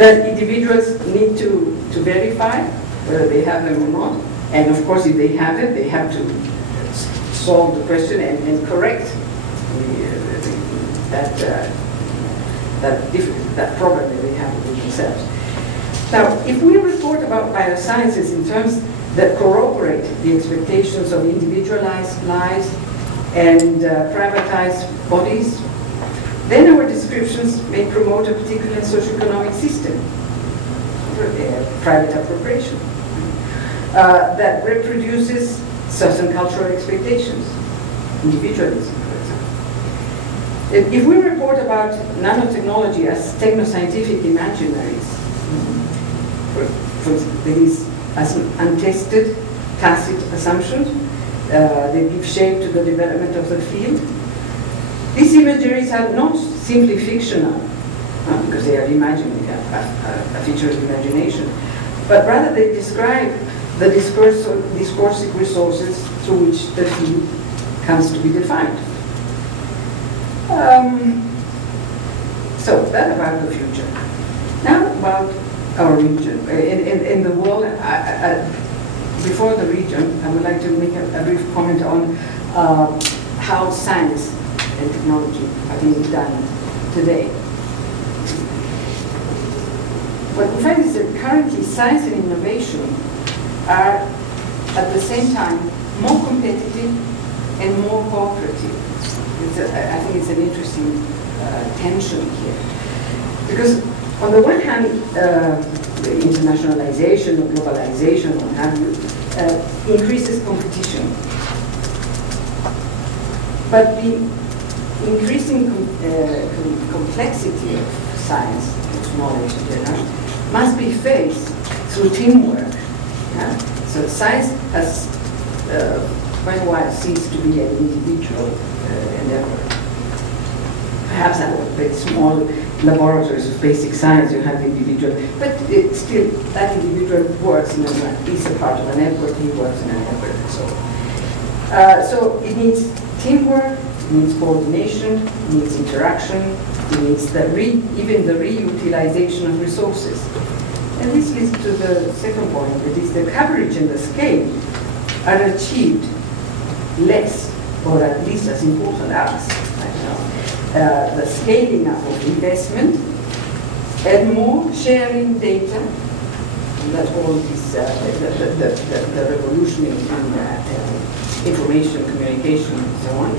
that individuals need to verify whether they have them or not. And of course, if they have it, they have to solve the question and correct that problem that they have with themselves. Now, if we report about biosciences in terms that corroborate the expectations of individualized lives and privatized bodies, then our descriptions may promote a particular socioeconomic system, private appropriation, that reproduces certain cultural expectations, individualism, for example. If we report about nanotechnology as techno-scientific imaginaries, that is, as untested, tacit assumptions, they give shape to the development of the field. These imageries are not simply fictional, because they are imaginary, a feature of imagination, but rather they describe the discursive resources through which the field comes to be defined. So that about the future. Now about our region. In the world, before the region, I would like to make a brief comment on how science and technology are being done today. What we find is that currently science and innovation are at the same time more competitive and more cooperative. I think it's an interesting tension here. Because on the one hand, the internationalization or globalization, what have you, increases competition. But the increasing complexity of science and knowledge in general must be faced through teamwork. Yeah? So science has quite a while ceased to be an individual endeavor. Perhaps at very small laboratories of basic science you have individual, but still that individual works in is a part of a network, he works in a network and so on. So it needs teamwork, it needs coordination, it needs interaction, it needs even the reutilization of resources. And this leads to the second point, that is the coverage and the scale are achieved less, or at least as important as, the scaling up of investment and more sharing data. And that all this, the revolution in information, communication, and so on,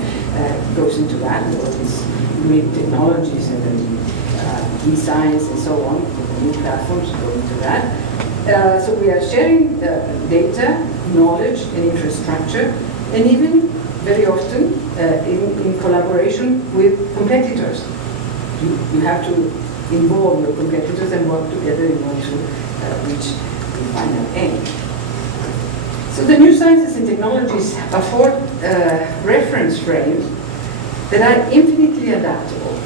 goes into that. All these great technologies and e-science and so on, new platforms go into that. So we are sharing data, knowledge, and infrastructure, and even very often in collaboration with competitors. You have to involve your competitors and work together in order to reach the final aim. So the new sciences and technologies afford reference frames that are infinitely adaptable.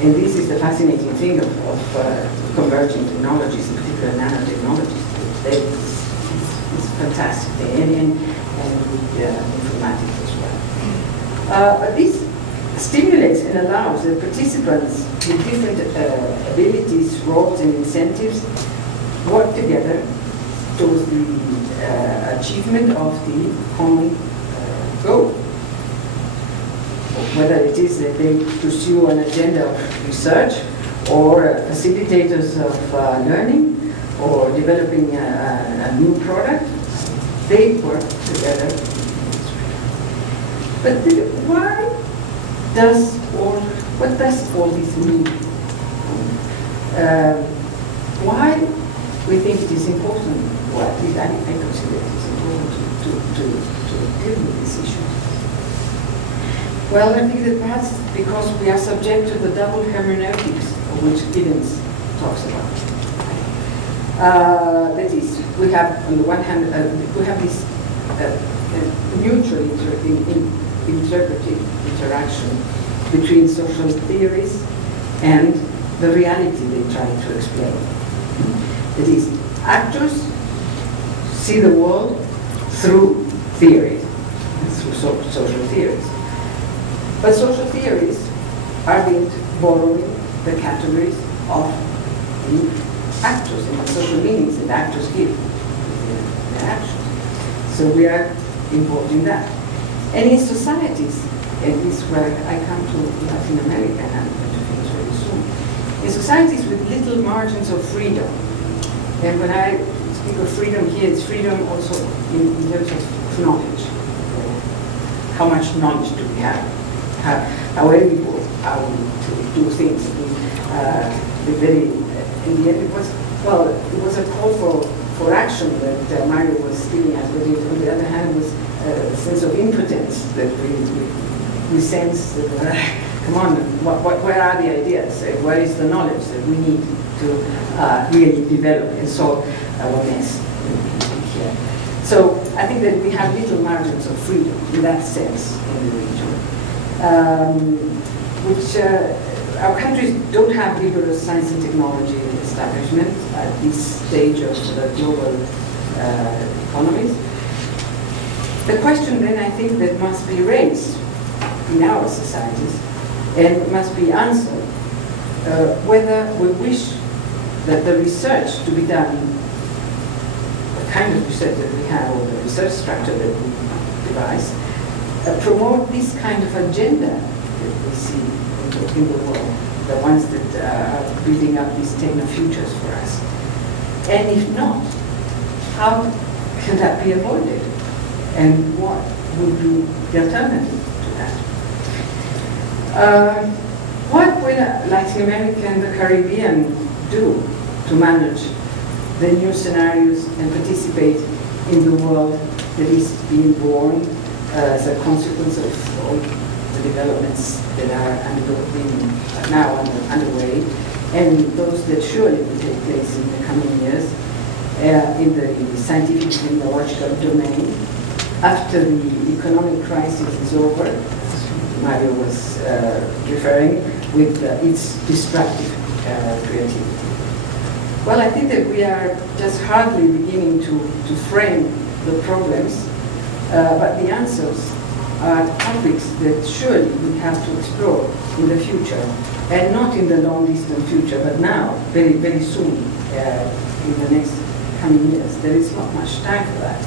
And this is the fascinating thing of converging technologies, in particular nanotechnologies. It's fantastic, and with informatics as well. But this stimulates and allows the participants with different abilities, roles, and incentives work together towards the achievement of the common goal. Whether it is that they pursue an agenda of research, or facilitators of learning, or developing a new product, they work together. But what does all this mean? Why we think it is important, well, at least I consider it is important to deal with this issue. Well, I think that perhaps because we are subject to the double hermeneutics of which Giddens talks about. That is, we have, on the one hand, we have this mutual interpretive interaction between social theories and the reality they try to explain. That is, actors see the world through theories, through social theories. But social theories are built borrowing the categories of the actors and the social meanings that actors give their actions. So we are involved in that. And in societies, and this is where I come to Latin America, and I'm going to finish very soon. In societies with little margins of freedom, and when I speak of freedom here, it's freedom also in terms of knowledge. How much knowledge do we have? How able are we to do things? In the end, it was a call for action that Mario was giving us, but on the other hand, was a sense of impotence that we sense that, come on, where are the ideas? Where is the knowledge that we need to really develop and solve our mess here? So I think that we have little margins of freedom in that sense in the region, our countries don't have rigorous science and technology establishment at this stage of the global economies. The question then, I think, that must be raised in our societies and must be answered whether we wish that the research to be done, the kind of research that we have, or the research structure that we devise, promote this kind of agenda that we see in the world, the ones that are building up these techno futures for us. And if not, how can that be avoided? And what would be the alternative to that? What will Latin America and the Caribbean do to manage the new scenarios and participate in the world that is being born as a consequence of all the developments that are now underway, and those that surely will take place in the coming years in the scientific and technological domain after the economic crisis is over, as Mario was referring, with its destructive creativity? Well, I think that we are just hardly beginning to frame the problems, but the answers are topics that surely we have to explore in the future, and not in the long distant future, but now, very, very soon, in the next coming years. There is not much time for that.